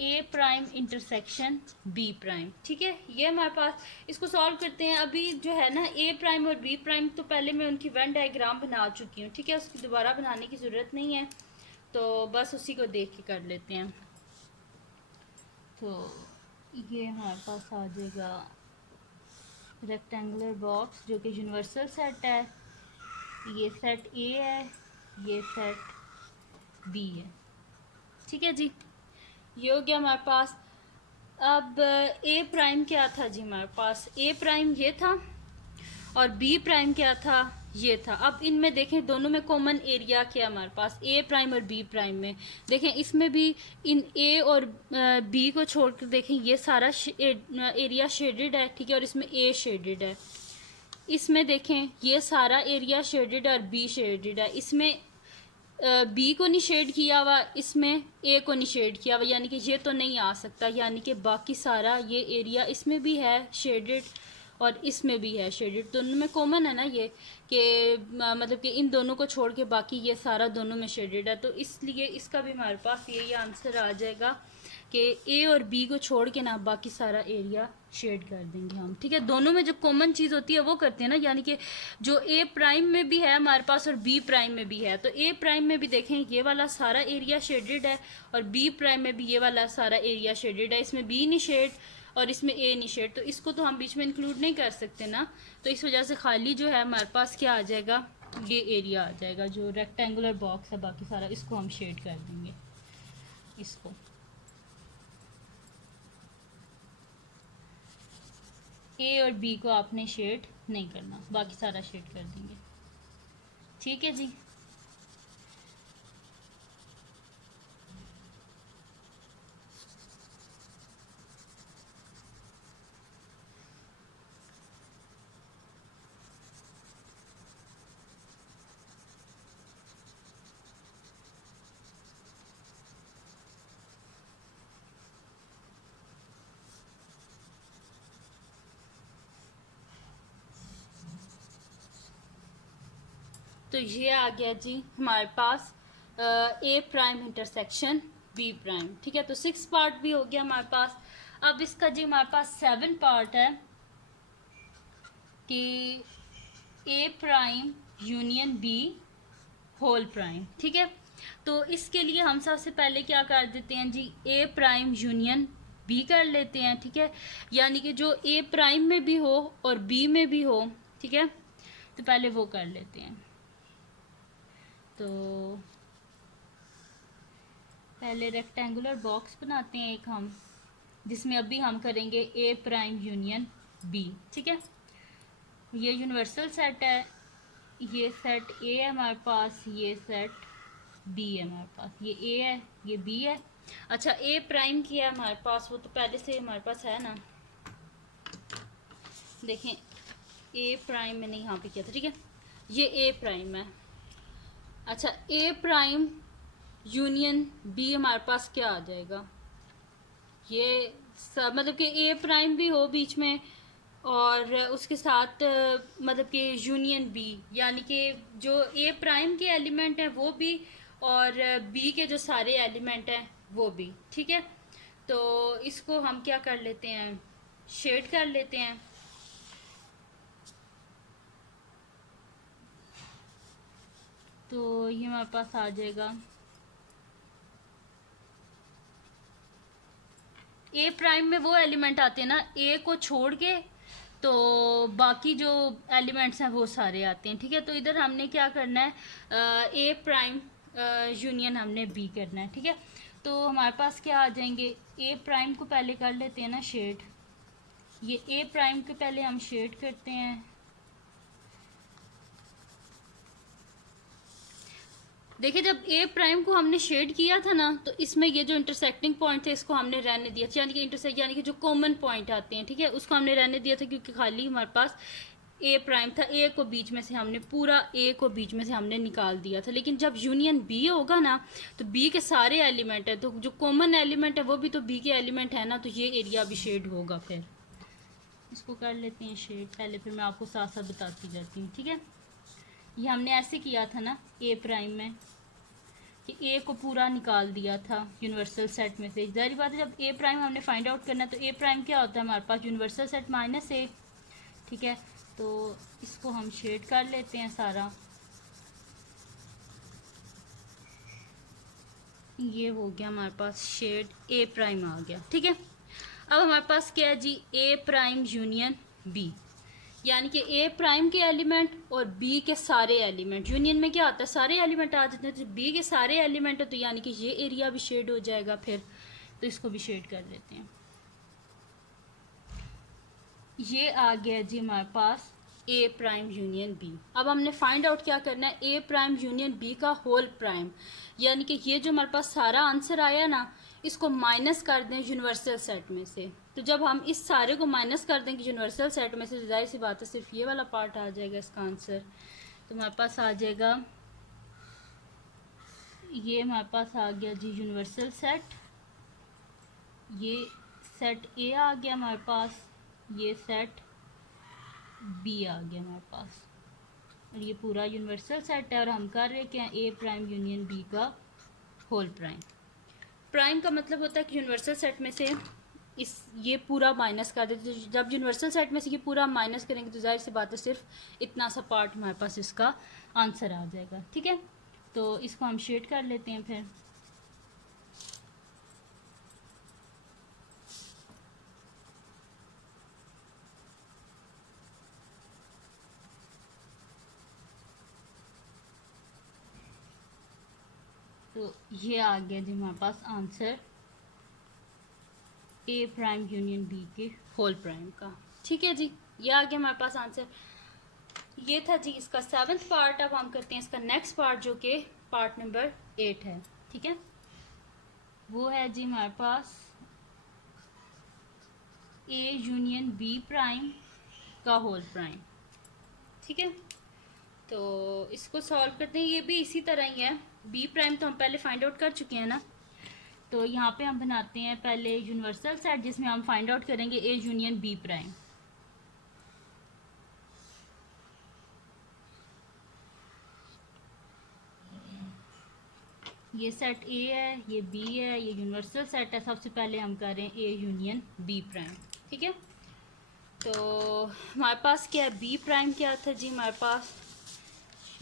A prime intersection B prime. ठीक है, ये हमारे पास, इसको सॉल्व करते हैं। अभी जो है ना ए प्राइम और बी प्राइम तो पहले मैं उनकी वेन डायग्राम बना चुकी हूँ। ठीक है, उसकी दोबारा बनाने की ज़रूरत नहीं है, तो बस उसी को देख के कर लेते हैं। तो ये हमारे पास आ जाएगा रेक्टेंगुलर बॉक्स जो कि यूनिवर्सल सेट है। ये सेट ए है, ये सेट बी है। ठीक है जी, ये हो गया हमारे पास। अब ए प्राइम क्या था जी हमारे पास, ए प्राइम ये था और बी प्राइम क्या था, ये था। अब इनमें देखें दोनों में कॉमन एरिया क्या हमारे पास, ए प्राइम और बी प्राइम में देखें, इसमें भी इन ए और बी को छोड़कर देखें ये सारा एरिया शेडेड है। ठीक है, और इसमें ए शेडेड है। इसमें देखें ये सारा एरिया शेडेड और बी शेडेड है। इसमें बी को नहीं शेड किया हुआ, इसमें ए को नहीं शेड किया हुआ, यानी कि ये तो नहीं आ सकता। यानी कि बाकी सारा ये एरिया इसमें भी है शेडेड और इसमें भी है शेडेड, दोनों में कॉमन है ना ये कि मतलब कि इन दोनों को छोड़ के बाकी ये सारा दोनों में शेडेड है। तो इसलिए इसका भी हमारे पास यही आंसर आ जाएगा कि ए और बी को छोड़ के ना बाकी सारा एरिया शेड कर देंगे हम, ठीक है। दोनों में जो कॉमन चीज़ होती है वो करते हैं ना, यानी कि जो ए प्राइम में भी है हमारे पास और बी प्राइम में भी है, तो ए प्राइम में भी देखें ये वाला सारा एरिया शेडेड है और बी प्राइम में भी ये वाला सारा एरिया शेडेड है। इसमें बी नहीं शेड और इसमें ए नहीं शेड, तो इसको तो हम बीच में इंक्लूड नहीं कर सकते ना, तो इस वजह से खाली जो है हमारे पास क्या आ जाएगा, ये एरिया आ जाएगा जो रेक्टेंगुलर बॉक्स है, बाकी सारा इसको हम शेड कर देंगे। इसको ए और बी को आपने शेड नहीं करना, बाकी सारा शेड कर देंगे, ठीक है जी। तो ये आ गया जी हमारे पास A prime intersection B prime, ठीक है। तो 6 पार्ट भी हो गया हमारे पास। अब इसका जी हमारे पास 7 पार्ट है कि A prime union B whole prime, ठीक है। तो इसके लिए हम सबसे पहले क्या कर देते हैं जी, ए प्राइम यूनियन बी कर लेते हैं, ठीक है। यानी कि जो ए प्राइम में भी हो और बी में भी हो, ठीक है, तो पहले वो कर लेते हैं। तो पहले रेक्टेंगुलर बॉक्स बनाते हैं एक हम, जिसमें अभी हम करेंगे ए प्राइम यूनियन बी, ठीक है। ये यूनिवर्सल सेट है, ये सेट ए है हमारे पास, ये सेट बी है हमारे पास, ये ए है ये बी है। अच्छा ए प्राइम की है हमारे पास, वो तो पहले से हमारे पास है ना, देखें ए प्राइम मैंने यहाँ पे किया था, ठीक है, ये ए प्राइम है। अच्छा ए प्राइम यूनियन बी हमारे पास क्या आ जाएगा, ये सब मतलब कि ए प्राइम भी हो बीच में और उसके साथ मतलब कि यूनियन बी, यानी कि जो ए प्राइम के एलिमेंट हैं वो भी और बी के जो सारे एलिमेंट हैं वो भी, ठीक है। तो इसको हम क्या कर लेते हैं, शेड कर लेते हैं। तो ये हमारे पास आ जाएगा ए प्राइम में वो एलिमेंट आते हैं ना ए को छोड़ के, तो बाकी जो एलिमेंट्स हैं वो सारे आते हैं, ठीक है। तो इधर हमने क्या करना है, ए प्राइम यूनियन हमने बी करना है, ठीक है। तो हमारे पास क्या आ जाएंगे, ए प्राइम को पहले कर लेते हैं ना शेड, ये ए प्राइम को पहले हम शेड करते हैं। देखिए जब ए प्राइम को हमने शेड किया था ना, तो इसमें ये जो इंटरसेक्टिंग पॉइंट थे इसको हमने रहने दिया था, यानी कि इंटरसेक्ट यानी कि जो कॉमन पॉइंट आते हैं, ठीक है, उसको हमने रहने दिया था क्योंकि खाली हमारे पास ए प्राइम था, ए को बीच में से हमने पूरा ए को बीच में से हमने निकाल दिया था। लेकिन जब यूनियन बी होगा ना, तो बी के सारे एलिमेंट है, तो जो कॉमन एलिमेंट है वो भी तो बी के एलिमेंट है ना, तो ये एरिया भी शेड होगा। फिर इसको कर लेते हैं शेड पहले, फिर मैं आपको साथ साथ बताती जाती हूँ, ठीक है। ये हमने ऐसे किया था ना ए प्राइम में कि ए को पूरा निकाल दिया था यूनिवर्सल सेट में से। जाहिर बात है जब ए प्राइम हमने फाइंड आउट करना है तो ए प्राइम क्या होता है हमारे पास, यूनिवर्सल सेट माइनस ए, ठीक है। तो इसको हम शेड कर लेते हैं सारा, ये हो गया हमारे पास शेड, ए प्राइम आ गया, ठीक है। अब हमारे पास क्या है जी, ए प्राइम यूनियन बी, यानी कि ए प्राइम के एलिमेंट और बी के सारे एलिमेंट, यूनियन में क्या होता है सारे एलिमेंट आ जाते हैं, तो बी के सारे एलिमेंट है तो यानी कि ये एरिया भी शेड हो जाएगा फिर, तो इसको भी शेड कर लेते हैं। ये आ गया जी हमारे पास ए प्राइम यूनियन बी। अब हमने फाइंड आउट क्या करना है, ए प्राइम यूनियन बी का होल प्राइम, यानी कि ये जो हमारे पास सारा आंसर आया ना, इसको माइनस कर दें यूनिवर्सल सेट में से। तो जब हम इस सारे को माइनस कर देंगे यूनिवर्सल सेट में से, तो जाहिर सी बात है सिर्फ ये वाला पार्ट आ जाएगा इसका आंसर। तो हमारे पास आ जाएगा, ये हमारे पास आ गया जी यूनिवर्सल सेट, ये सेट ए आ गया हमारे पास, ये सेट बी आ गया हमारे पास, और ये पूरा यूनिवर्सल सेट है और हम कर रहे हैं क्या, ए प्राइम यूनियन बी का होल प्राइम। प्राइम का मतलब होता है कि यूनिवर्सल सेट में से इस ये पूरा माइनस कर देते, तो जब यूनिवर्सल सेट में से ये पूरा माइनस करेंगे तो जाहिर सी बात है सिर्फ इतना सा पार्ट हमारे पास इसका आंसर आ जाएगा। ठीक है, तो इसको हम शेड कर लेते हैं फिर। तो ये आ गया जी हमारे पास answer A prime union B के होल प्राइम का। ठीक है जी, ये आ गया हमारे पास आंसर। ये था जी इसका 7th पार्ट। अब हम करते हैं इसका नेक्स्ट पार्ट जो कि पार्ट नंबर 8 है। ठीक है, वो है जी हमारे पास ए यूनियन बी प्राइम का होल प्राइम। ठीक है, तो इसको सॉल्व करते हैं। ये भी इसी तरह ही है, बी प्राइम तो हम पहले फाइंड आउट कर चुके हैं ना, तो यहाँ पे हम बनाते हैं पहले यूनिवर्सल सेट जिसमें हम फाइंड आउट करेंगे ए यूनियन बी प्राइम। ये सेट ए है, ये बी है, ये यूनिवर्सल सेट है। सबसे पहले हम कर रहे हैं ए यूनियन बी प्राइम। ठीक है, तो हमारे पास क्या है, बी प्राइम क्या था जी हमारे पास,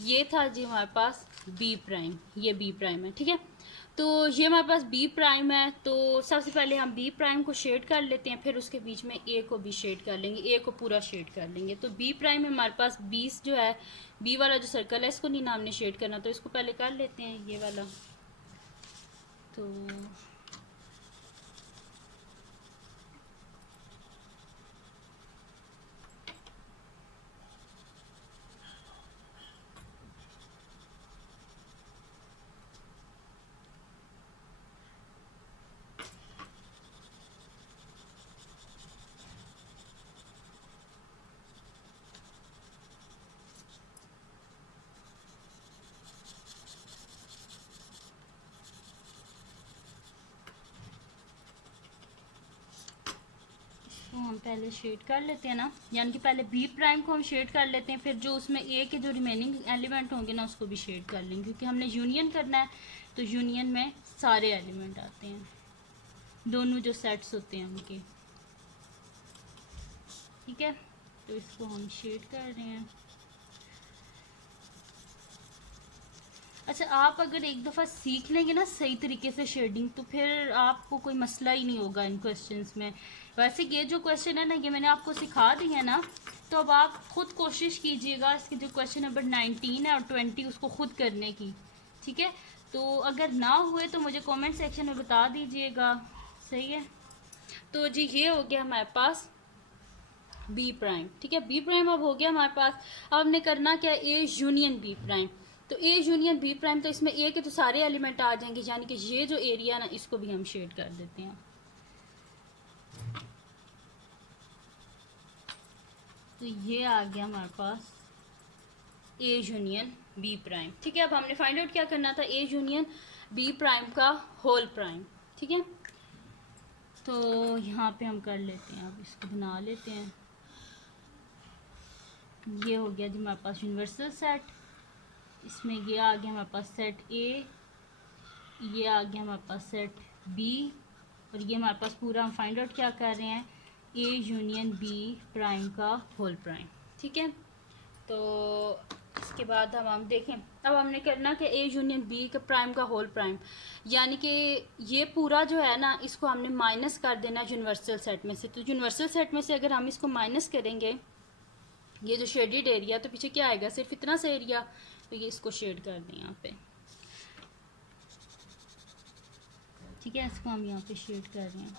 ये था जी हमारे पास बी प्राइम, ये बी प्राइम है। ठीक है, तो ये हमारे पास बी प्राइम है, तो सबसे पहले हम बी प्राइम को शेड कर लेते हैं, फिर उसके बीच में ए को भी शेड कर लेंगे, ए को पूरा शेड कर लेंगे। तो बी प्राइम में हमारे पास 20 जो है, बी वाला जो सर्कल है इसको नहीं ना हमने शेड करना, तो इसको पहले कर लेते हैं ये वाला। तो हम पहले शेड कर लेते हैं ना, यानी कि पहले बी प्राइम को हम शेड कर लेते हैं, फिर जो उसमें ए के जो रिमेनिंग एलिमेंट होंगे ना उसको भी शेड कर लेंगे, क्योंकि हमने यूनियन करना है, तो यूनियन में सारे एलिमेंट आते हैं, दोनों जो सेट्स होते हैं उनके। ठीक है, तो इसको हम शेड कर रहे हैं। अच्छा, आप अगर एक दफ़ा सीख लेंगे ना सही तरीके से शेडिंग, तो फिर आपको कोई मसला ही नहीं होगा इन क्वेश्चंस में। वैसे ये जो क्वेश्चन है ना, ये मैंने आपको सिखा दी है ना, तो अब आप खुद कोशिश कीजिएगा इसके जो क्वेश्चन नंबर 19 है और 20 उसको खुद करने की। ठीक है, तो अगर ना हुए तो मुझे कमेंट सेक्शन में बता दीजिएगा। सही है, तो जी ये हो गया हमारे पास बी प्राइम। ठीक है, बी प्राइम अब हो गया हमारे पास। अब हमने करना क्या है, ए यूनियन बी प्राइम। तो ए यूनियन बी प्राइम, तो इसमें ए के तो सारे एलिमेंट आ जाएंगे, यानी कि ये जो एरिया ना इसको भी हम शेड कर देते हैं। तो ये आ गया हमारे पास ए यूनियन बी प्राइम। ठीक है, अब हमने फाइंड आउट क्या करना था, ए यूनियन बी प्राइम का होल प्राइम। ठीक है, तो यहाँ पे हम कर लेते हैं, अब इसको बना लेते हैं। ये हो गया जी हमारे पास यूनिवर्सल सेट, इसमें ये आ गया हमारे पास सेट ए, ये आ गया हमारे पास सेट बी, और ये हमारे पास पूरा हम फाइंड आउट क्या कर रहे हैं, ए यूनियन बी प्राइम का होल प्राइम। ठीक है, तो इसके बाद हम देखें, अब हमने करना कि ए यूनियन बी का प्राइम का होल प्राइम, यानी कि ये पूरा जो है ना इसको हमने माइनस कर देना यूनिवर्सल सेट में से। तो यूनिवर्सल सेट में से अगर हम इसको माइनस करेंगे, ये जो शेडेड एरिया, तो पीछे क्या आएगा, सिर्फ इतना सा एरिया, तो ये इसको शेड कर दें यहाँ पे। ठीक है, इसको हम यहाँ पे शेड कर रहे हैं।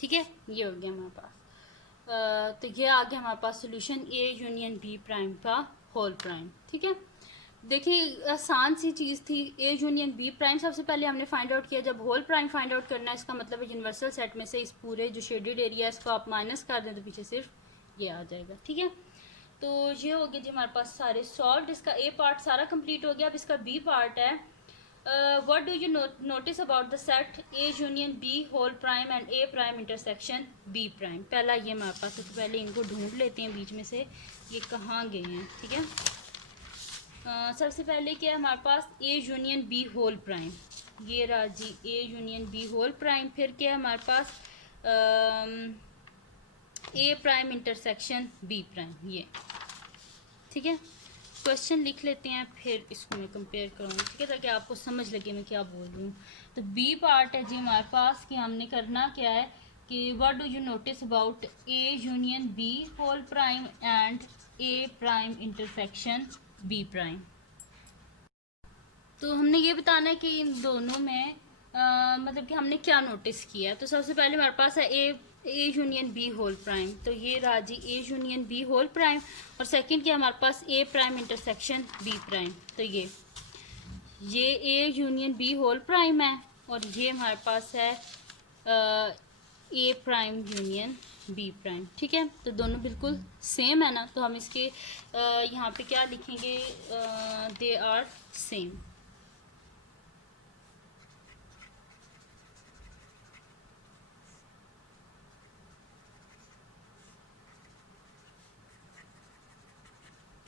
ठीक है, ये हो गया हमारे पास। तो ये आ गया हमारे पास solution A union B prime का होल प्राइम। ठीक है, देखिए आसान सी चीज़ थी, ए यूनियन बी प्राइम सबसे पहले हमने फाइंड आउट किया। जब होल प्राइम फाइंड आउट करना है, इसका मतलब है यूनिवर्सल सेट में से इस पूरे जो शेडेड एरिया है इसको आप माइनस कर दें, तो पीछे सिर्फ ये आ जाएगा। ठीक है, तो ये हो गया जी हमारे पास सारे सॉल्व। इसका ए पार्ट सारा कंप्लीट हो गया। अब इसका बी पार्ट है, what do you notice about the set A union B whole prime and A prime intersection B prime. पहला ये हमारे पास, सबसे पहले इनको ढूंढ लेते हैं बीच में से ये कहाँ गए हैं। ठीक है, सबसे पहले क्या है हमारे पास A union B whole prime, ये रहा जी A union B whole prime. फिर क्या है हमारे पास A prime intersection B prime, ये ठीक है। क्वेश्चन लिख लेते हैं फिर इसको मैं कंपेयर करूँगी, ठीक है, ताकि आपको समझ लगे मैं क्या बोल रही हूँ। तो बी पार्ट है जी हमारे पास कि हमने करना क्या है कि what do you notice about A union B whole prime and A prime intersection B prime. तो हमने ये बताना है कि इन दोनों में मतलब कि हमने क्या नोटिस किया। तो सबसे पहले हमारे पास है A union B whole prime, तो ये रहा जी A union B whole prime. और सेकंड क्या हमारे पास A prime intersection B prime, तो ये A union B whole prime है और ये हमारे पास है A prime union B prime. ठीक है, तो दोनों बिल्कुल सेम है ना, तो हम इसके यहाँ पे क्या लिखेंगे, दे आर सेम।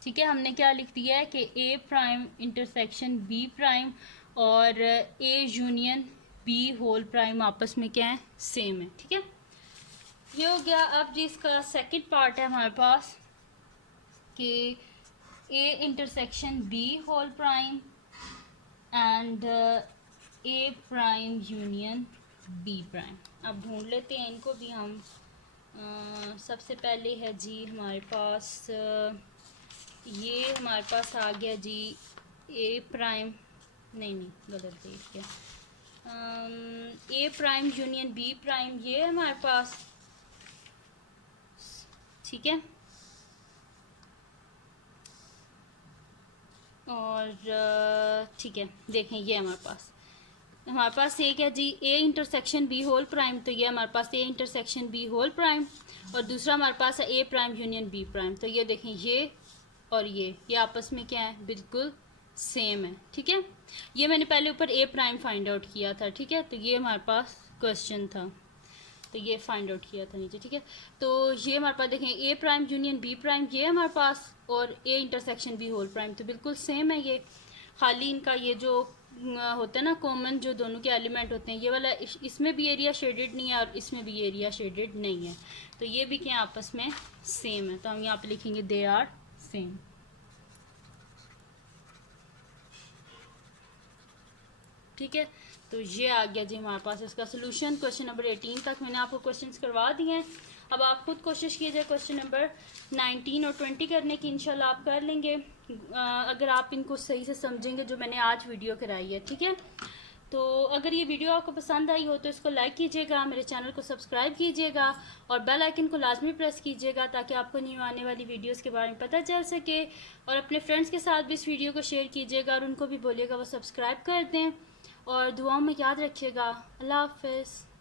ठीक है, हमने क्या लिख दिया है कि A prime intersection B prime और A union B whole prime आपस में क्या है, सेम है। ठीक है, ये हो गया। अब जी इसका सेकंड पार्ट है हमारे पास कि A intersection B whole prime and A prime union B prime. अब ढूंढ लेते हैं इनको भी हम। सबसे पहले है जी हमारे पास ये हमारे पास आ गया जी ए प्राइम, नहीं गलत देख गया, ए प्राइम यूनियन बी प्राइम, ये हमारे पास। ठीक है, और ठीक है, देखें ये हमारे पास एक है जी A intersection B whole prime, तो ये हमारे पास A intersection B whole prime. और दूसरा हमारे पास है A prime union B prime, तो ये देखें ये और ये आपस में क्या है, बिल्कुल सेम है। ठीक है, ये मैंने पहले ऊपर ए प्राइम फाइंड आउट किया था। ठीक है, तो ये हमारे पास क्वेश्चन था, तो ये फाइंड आउट किया था नीचे। ठीक है, तो ये हमारे पास देखें A prime union B prime, ये हमारे पास, और A intersection B whole prime, तो बिल्कुल सेम है ये। खाली इनका ये जो होता है ना कॉमन, जो दोनों के एलिमेंट होते हैं, ये वाला इसमें भी एरिया शेडेड नहीं है और इसमें भी एरिया शेडेड नहीं है, तो ये भी क्या आपस में सेम है। तो हम यहाँ पे लिखेंगे दे आर सेम। ठीक है, तो ये आ गया जी हमारे पास इसका सोल्यूशन। क्वेश्चन नंबर 18 तक मैंने आपको क्वेश्चंस करवा दिए हैं। अब आप खुद कोशिश कीजिए क्वेश्चन नंबर 19 और 20 करने की, इंशाल्लाह आप कर लेंगे अगर आप इनको सही से समझेंगे जो मैंने आज वीडियो कराई है। ठीक है, तो अगर ये वीडियो आपको पसंद आई हो तो इसको लाइक कीजिएगा, मेरे चैनल को सब्सक्राइब कीजिएगा और बेल आइकन को लाजमी प्रेस कीजिएगा ताकि आपको न्यू आने वाली वीडियोस के बारे में पता चल सके। और अपने फ्रेंड्स के साथ भी इस वीडियो को शेयर कीजिएगा और उनको भी बोलिएगा वो सब्सक्राइब कर दें। और दुआओं में याद रखिएगा। अल्लाह हाफ़िज़।